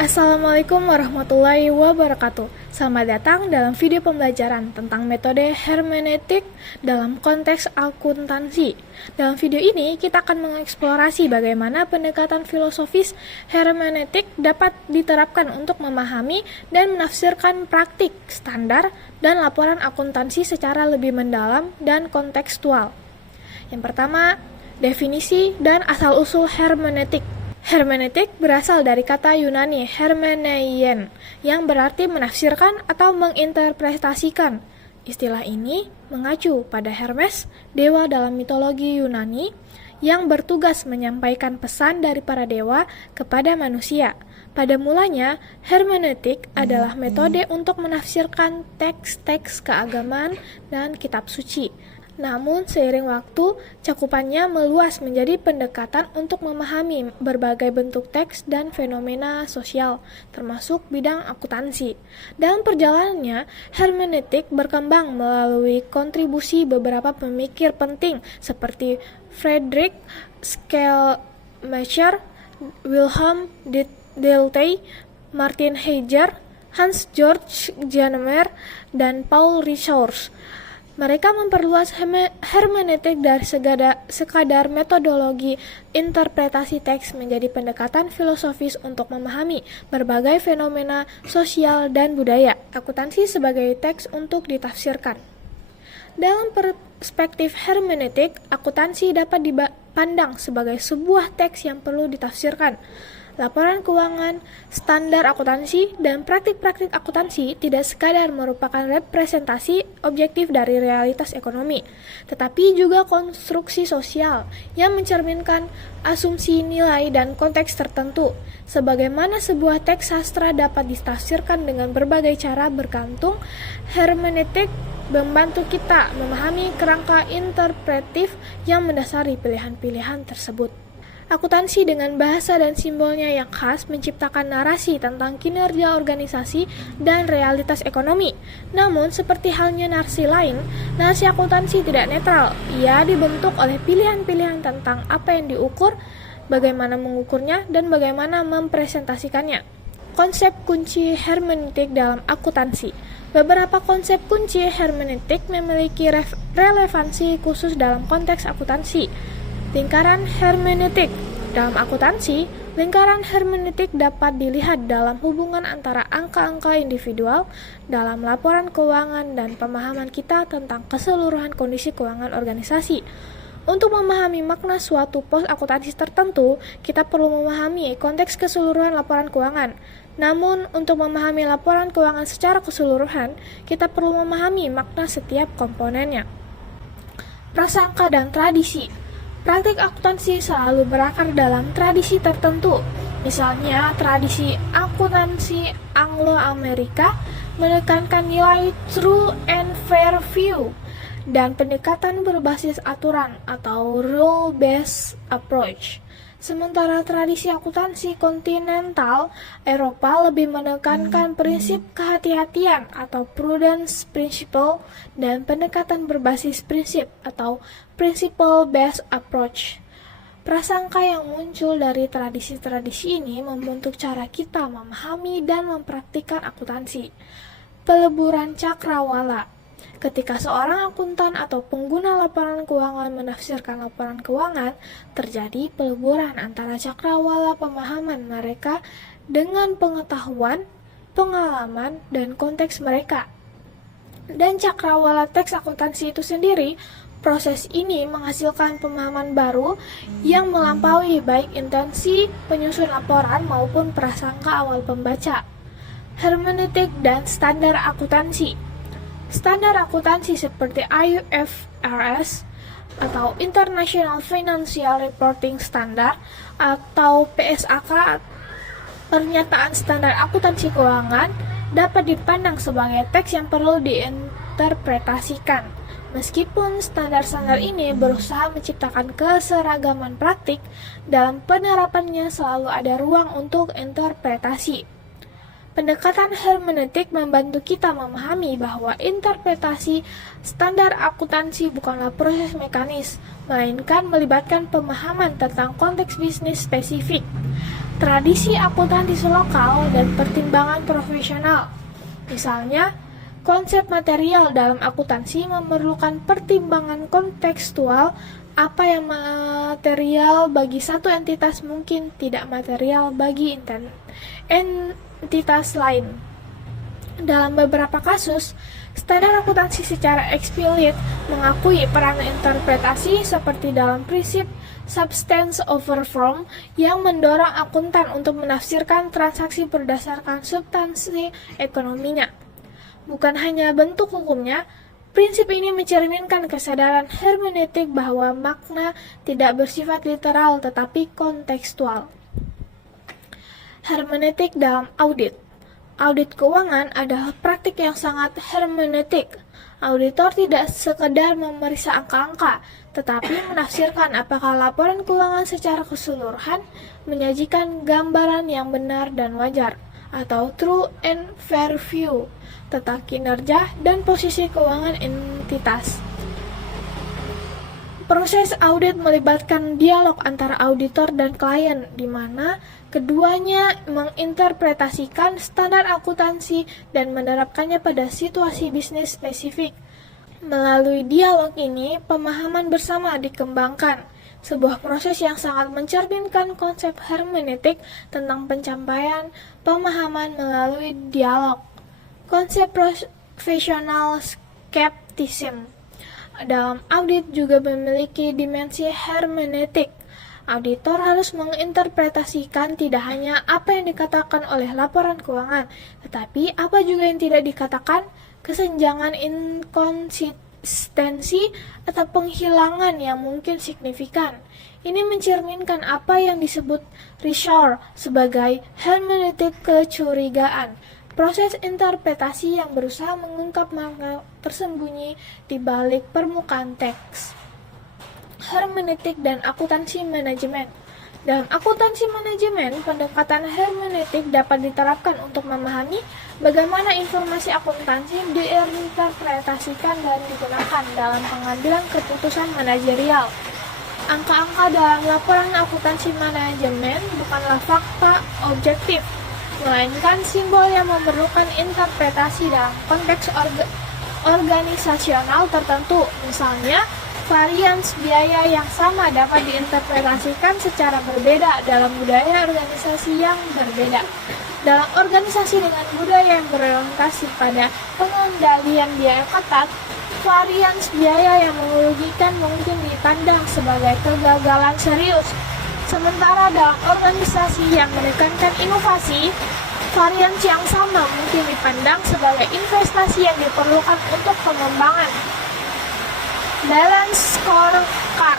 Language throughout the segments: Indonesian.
Assalamualaikum warahmatullahi wabarakatuh. Selamat datang dalam video pembelajaran tentang metode hermeneutik dalam konteks akuntansi. Dalam video ini kita akan mengeksplorasi bagaimana pendekatan filosofis hermeneutik dapat diterapkan untuk memahami dan menafsirkan praktik, standar, dan laporan akuntansi secara lebih mendalam dan kontekstual. Yang pertama, definisi dan asal-usul hermeneutik. Hermeneutik berasal dari kata Yunani hermeneien yang berarti menafsirkan atau menginterpretasikan. Istilah ini mengacu pada Hermes, dewa dalam mitologi Yunani, yang bertugas menyampaikan pesan dari para dewa kepada manusia. Pada mulanya, hermeneutik adalah metode untuk menafsirkan teks-teks keagamaan dan kitab suci. Namun, seiring waktu, cakupannya meluas menjadi pendekatan untuk memahami berbagai bentuk teks dan fenomena sosial, termasuk bidang akuntansi. Dalam perjalanannya, hermeneutik berkembang melalui kontribusi beberapa pemikir penting seperti Friedrich Schleiermacher, Wilhelm Dilthey, Martin Heidegger, Hans-Georg Gadamer, dan Paul Ricoeur. Mereka memperluas hermeneutik dari sekadar metodologi interpretasi teks menjadi pendekatan filosofis untuk memahami berbagai fenomena sosial dan budaya. Akuntansi sebagai teks untuk ditafsirkan. Dalam perspektif hermeneutik, akuntansi dapat dipandang sebagai sebuah teks yang perlu ditafsirkan. Laporan keuangan, standar akuntansi, dan praktik-praktik akuntansi tidak sekadar merupakan representasi objektif dari realitas ekonomi, tetapi juga konstruksi sosial yang mencerminkan asumsi nilai dan konteks tertentu. Sebagaimana sebuah teks sastra dapat ditafsirkan dengan berbagai cara bergantung, hermeneutik membantu kita memahami kerangka interpretif yang mendasari pilihan-pilihan tersebut. Akuntansi dengan bahasa dan simbolnya yang khas menciptakan narasi tentang kinerja organisasi dan realitas ekonomi. Namun, seperti halnya narasi lain, narasi akuntansi tidak netral. Ia dibentuk oleh pilihan-pilihan tentang apa yang diukur, bagaimana mengukurnya, dan bagaimana mempresentasikannya. Konsep kunci hermeneutik dalam akuntansi. Beberapa konsep kunci hermeneutik memiliki relevansi khusus dalam konteks akuntansi. Lingkaran hermeneutik. Dalam akuntansi, lingkaran hermeneutik dapat dilihat dalam hubungan antara angka-angka individual dalam laporan keuangan dan pemahaman kita tentang keseluruhan kondisi keuangan organisasi. Untuk memahami makna suatu pos akuntansi tertentu, kita perlu memahami konteks keseluruhan laporan keuangan. Namun, untuk memahami laporan keuangan secara keseluruhan, kita perlu memahami makna setiap komponennya. Prasangka dan tradisi. Praktik akuntansi selalu berakar dalam tradisi tertentu. Misalnya, tradisi akuntansi Anglo-Amerika menekankan nilai true and fair view dan pendekatan berbasis aturan atau rule-based approach. Sementara tradisi akuntansi kontinental Eropa lebih menekankan prinsip kehati-hatian atau prudence principle dan pendekatan berbasis prinsip atau principle-based approach. Prasangka yang muncul dari tradisi-tradisi ini membentuk cara kita memahami dan mempraktikkan akuntansi. Peleburan cakrawala. Ketika seorang akuntan atau pengguna laporan keuangan menafsirkan laporan keuangan, terjadi peleburan antara cakrawala pemahaman mereka dengan pengetahuan, pengalaman, dan konteks mereka. Dan cakrawala teks akuntansi itu sendiri, proses ini menghasilkan pemahaman baru yang melampaui baik intensi penyusun laporan maupun prasangka awal pembaca. Hermeneutik dan standar akuntansi. Standar akuntansi seperti IFRS atau International Financial Reporting Standard atau PSAK, pernyataan standar akuntansi keuangan, dapat dipandang sebagai teks yang perlu diinterpretasikan. Meskipun standar-standar ini berusaha menciptakan keseragaman praktik, dalam penerapannya selalu ada ruang untuk interpretasi. Pendekatan hermeneutik membantu kita memahami bahwa interpretasi standar akuntansi bukanlah proses mekanis, melainkan melibatkan pemahaman tentang konteks bisnis spesifik, tradisi akuntansi lokal, dan pertimbangan profesional. Misalnya, konsep material dalam akuntansi memerlukan pertimbangan kontekstual. Apa yang material bagi satu entitas mungkin tidak material bagi entitas lain. Dalam beberapa kasus, standar akuntansi secara eksplisit mengakui peran interpretasi seperti dalam prinsip substance over form yang mendorong akuntan untuk menafsirkan transaksi berdasarkan substansi ekonominya, bukan hanya bentuk hukumnya. Prinsip ini mencerminkan kesadaran hermeneutik bahwa makna tidak bersifat literal tetapi kontekstual. Hermeneutik dalam audit. Audit keuangan adalah praktik yang sangat hermeneutik. Auditor tidak sekedar memeriksa angka-angka, tetapi menafsirkan apakah laporan keuangan secara keseluruhan menyajikan gambaran yang benar dan wajar, atau true and fair view, tentang kinerja dan posisi keuangan entitas. Proses audit melibatkan dialog antara auditor dan klien, di mana keduanya menginterpretasikan standar akuntansi dan menerapkannya pada situasi bisnis spesifik. Melalui dialog ini, pemahaman bersama dikembangkan, sebuah proses yang sangat mencerminkan konsep hermeneutik tentang pencapaian pemahaman melalui dialog. Konsep professional skepticism dalam audit juga memiliki dimensi hermeneutik. Auditor harus menginterpretasikan tidak hanya apa yang dikatakan oleh laporan keuangan, tetapi apa juga yang tidak dikatakan, kesenjangan inkonsistensi atau penghilangan yang mungkin signifikan. Ini mencerminkan apa yang disebut Richard sebagai hermeneutik kecurigaan. Proses interpretasi yang berusaha mengungkap makna tersembunyi di balik permukaan teks. Hermeneutik dan akuntansi manajemen. Dalam akuntansi manajemen, pendekatan hermeneutik dapat diterapkan untuk memahami bagaimana informasi akuntansi diinterpretasikan dan digunakan dalam pengambilan keputusan manajerial. Angka-angka dalam laporan akuntansi manajemen bukanlah fakta objektif, melainkan simbol yang memerlukan interpretasi dalam konteks organisasional tertentu. Misalnya, varians biaya yang sama dapat diinterpretasikan secara berbeda dalam budaya organisasi yang berbeda. Dalam organisasi dengan budaya yang berorientasi pada pengendalian biaya ketat, varians biaya yang merugikan mungkin dipandang sebagai kegagalan serius. Sementara dalam organisasi yang menekankan inovasi, varians yang sama mungkin dipandang sebagai investasi yang diperlukan untuk pengembangan. Balance scorecard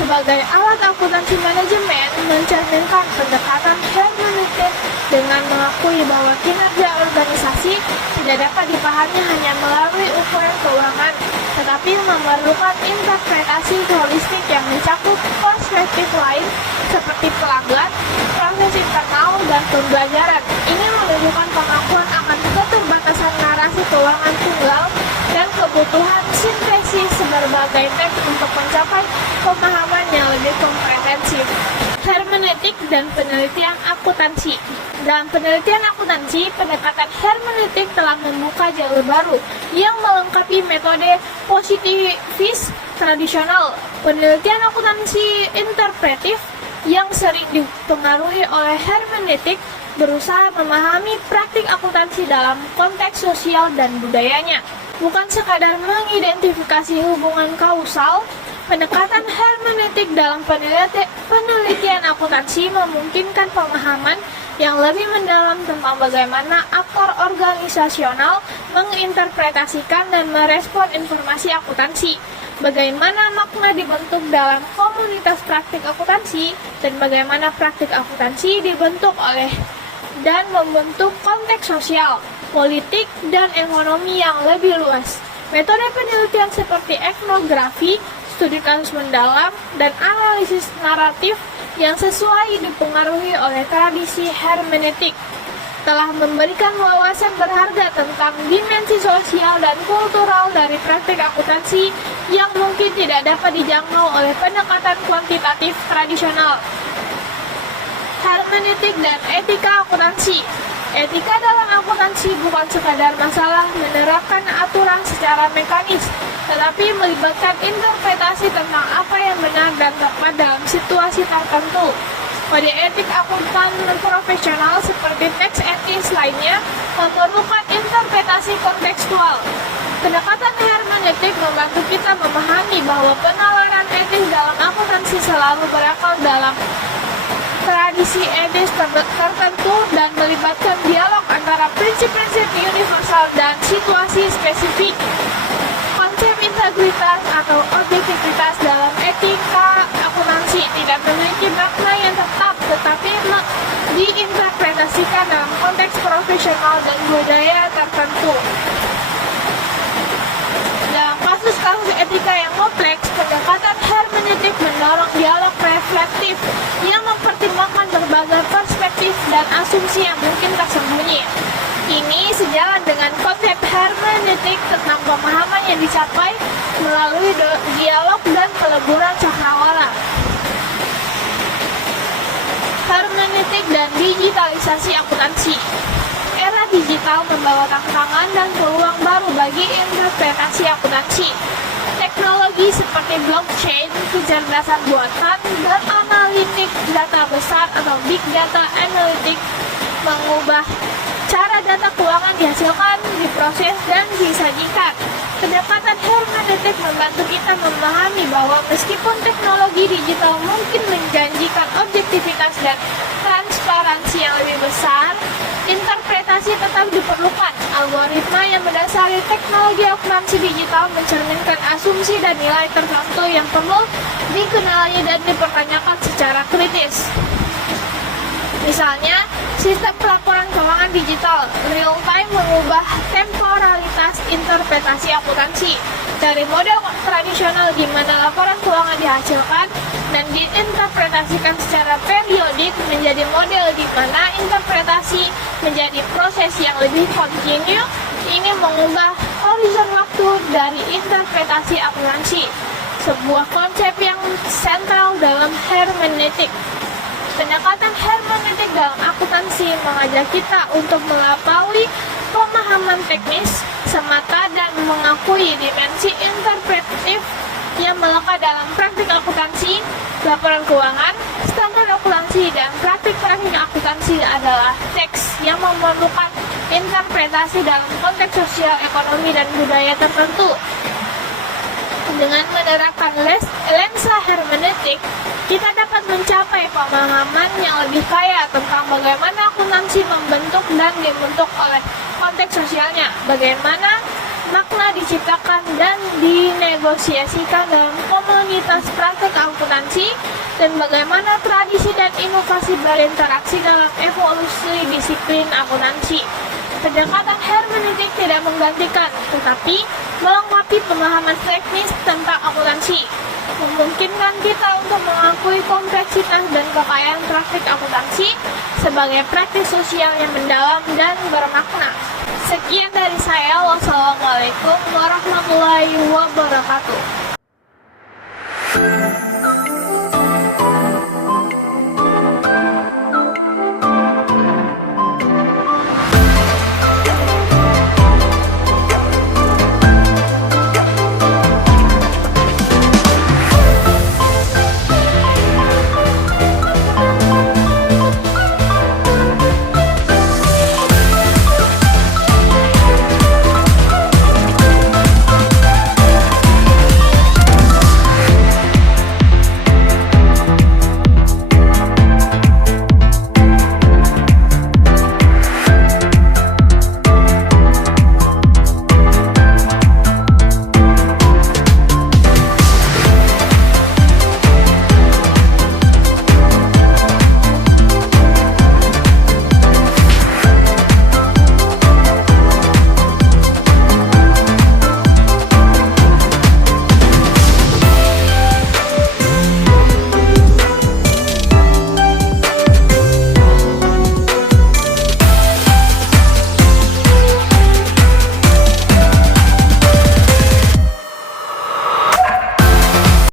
sebagai alat akuntansi manajemen mencerminkan pendekatan hermeneutik dengan mengakui bahwa kinerja organisasi tidak dapat dipahami hanya melalui ukuran keuangan, tetapi memerlukan interpretasi holistik yang mencakup perspektif lain seperti pelanggan, proses internal, dan pembelajaran. Ini menunjukkan pengakuan akan keterbatasan narasi keuangan tunggal dan kebutuhan sintesis berbagai teks untuk mencapai pemahaman yang lebih komprehensif. Hermeneutik dan penelitian akuntansi. Dalam penelitian akuntansi, pendekatan hermeneutik telah membuka jalur baru yang melengkapi metode positivis tradisional. Penelitian akuntansi interpretif yang sering dipengaruhi oleh hermeneutik berusaha memahami praktik akuntansi dalam konteks sosial dan budayanya. Bukan sekadar mengidentifikasi hubungan kausal, pendekatan hermeneutik dalam penelitian akuntansi memungkinkan pemahaman yang lebih mendalam tentang bagaimana aktor organisasional menginterpretasikan dan merespon informasi akuntansi, bagaimana makna dibentuk dalam komunitas praktik akuntansi, dan bagaimana praktik akuntansi dibentuk oleh dan membentuk konteks sosial, politik, dan ekonomi yang lebih luas. Metode penelitian seperti etnografi, studi kasus mendalam, dan analisis naratif yang sesuai dipengaruhi oleh tradisi hermeneutik. telah memberikan wawasan berharga tentang dimensi sosial dan kultural dari praktik akuntansi yang mungkin tidak dapat dijangkau oleh pendekatan kuantitatif tradisional. Hermeneutik dan etika akuntansi. Etika dalam akuntansi bukan sekadar masalah menerapkan aturan secara mekanis, tetapi melibatkan interpretasi tentang apa yang benar dan tepat dalam situasi tertentu. Kode etik akuntan profesional seperti teks etis lainnya memerlukan interpretasi kontekstual. Pendekatan hermeneutik membantu kita memahami bahwa penalaran etis dalam akuntansi selalu berakar dalam tradisi etis tertentu dan melibatkan dialog antara prinsip-prinsip universal dan situasi spesifik. Konsep integritas atau objektivitas dalam etika akuntansi tidak memiliki makna yang tetap, tetapi diinterpretasikan dalam konteks profesional dan budaya tertentu. Dalam kasus-kasus etika yang kompleks, pendekatan hermeneutik mendorong dialog reflektif yang mempertimbangkan berbagai perspektif dan asumsi yang mungkin tersembunyi. Ini sejalan dengan konsep hermeneutik tentang pemahaman yang dicapai melalui dialog dan peleburan cakrawala. Hermeneutik dan digitalisasi akuntansi. Era digital membawa tantangan dan peluang baru bagi interpretasi akuntansi. Teknologi seperti blockchain, kecerdasan buatan, dan analitik data besar atau big data analytics mengubah cara data keuangan dihasilkan, diproses, dan disajikan. Pendekatan hermeneutik membantu kita memahami bahwa meskipun teknologi digital mungkin menjanjikan objektivitas dan transparansi yang lebih besar, interpretasi tetap diperlukan. Algoritma yang mendasari teknologi akuntansi digital mencerminkan asumsi dan nilai tertentu yang perlu dikenali dan dipertanyakan secara kritis. Misalnya, sistem pelaporan keuangan digital real-time mengubah temporalitas interpretasi akuntansi dari model tradisional di mana laporan keuangan dihasilkan dan diinterpretasikan secara periodik menjadi model di mana interpretasi menjadi proses yang lebih kontinu. Ini mengubah horizon waktu dari interpretasi akuntansi, sebuah konsep yang sentral dalam hermeneutik. Pendekatan hermeneutik dalam akuntansi mengajak kita untuk melampaui pemahaman teknis semata dan mengakui dimensi interpretatif yang melekat dalam praktik akuntansi, laporan keuangan, standar akuntansi, dan praktik-praktik akuntansi adalah teks yang memerlukan interpretasi dalam konteks sosial, ekonomi, dan budaya tertentu. Dengan menerapkan lensa hermeneutik, kita dapat mencapai pemahaman yang lebih kaya tentang bagaimana akuntansi membentuk dan dibentuk oleh konteks sosialnya, bagaimana makna diciptakan dan dinegosiasikan dalam komunitas praktik akuntansi, dan bagaimana tradisi dan inovasi berinteraksi dalam evolusi disiplin akuntansi. Pendekatan hermeneutik tidak menggantikan, tetapi melengkapi pemahaman teknis tentang akuntansi, memungkinkan kita untuk mengakui kompleksitas dan kekayaan praktik akuntansi sebagai praktik sosial yang mendalam dan bermakna. Sekian dari saya. Wassalamualaikum warahmatullahi wabarakatuh.